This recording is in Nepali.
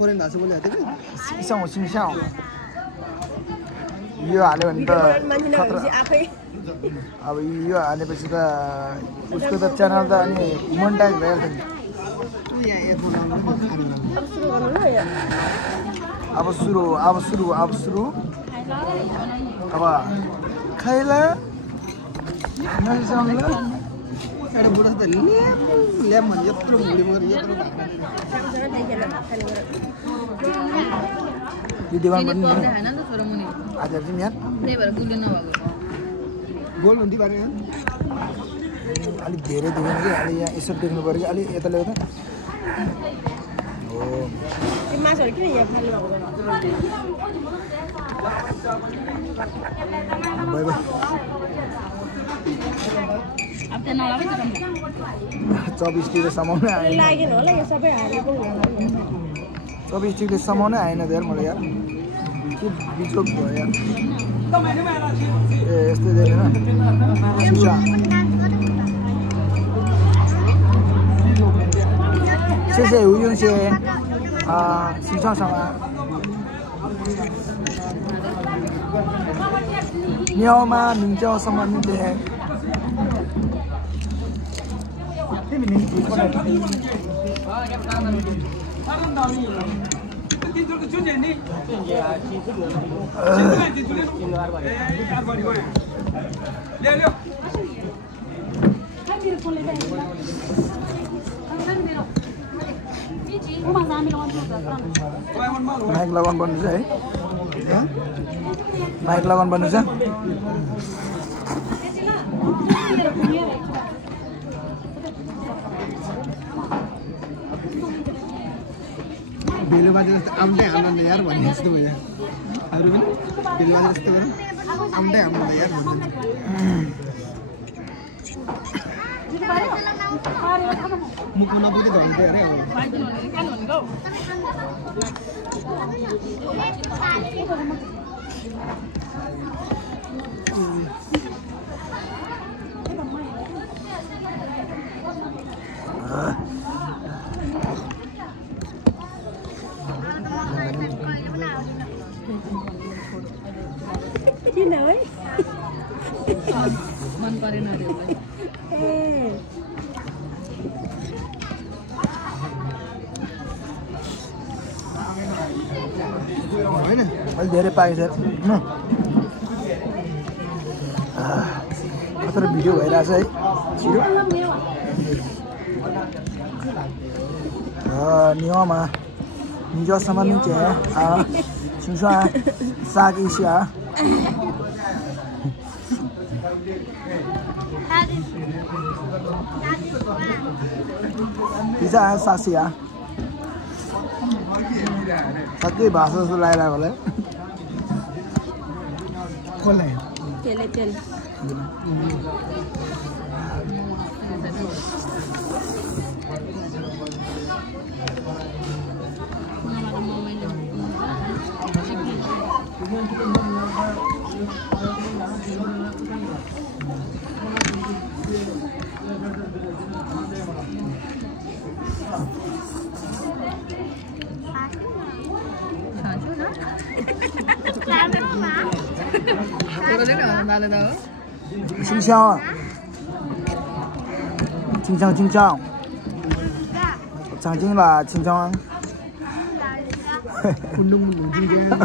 फोरेन भएको छ बोले हाते के सिङसाउ यो हाल्यो भने त आफै अब यो हालेपछि त उसको त च्यानल त अनि मोनेटाइज भइहाल्छ नि अब सुरु अब खैला नरिसाउला एउटा बुढा त ल्याम भने यत्रो भुडी मगर यत्रो भिडियोमा पनि हैन त छोरो मुनि आज चाहिँ यहाँ त्यही भएर गुल्यो नभएको गोल हुन्थ्यो बारे अलिक धेरै देख्नु कि अलि यहाँ यसो देख्नु पऱ्यो कि अलि यता ल्याउ त हो मासुहरु किन यहाँ खाली भएको बाइ बाइ अब त्यहाँ नलागे त 24 टिले समाउनै आएन लागेन होला यो सबै हालेको 24 टिले समाउनै आएन यार मलाई यार के बिजोक भयो यार ए यस्तै देखेन谢谢吴永贤形象上来你好吗名叫什么名字माइक लगाउनु पर्नु छ है माइक लगाउनु पर्नु छ बेलु बाजे जस्तो आउँदै आनन्द यार भन्ने जस्तो भयो अरु पनि बेलु बाजे जस्तो गरौँ आउँदै आनन्द यार भन्ने मुख नपुग्दै भन्दै अरे किन है मन परेन रे हैन अलि धेरै पाएछ कत्रो भिडियो भइरहेछ है छिटो你好吗？你叫什么名字啊？请说撒给一下。你在啥事啊？सबै भाषा जस्तो लागिरहेको होला कसलाई तेल青香，青香，青香，长进了，青香。Undung-undung juga.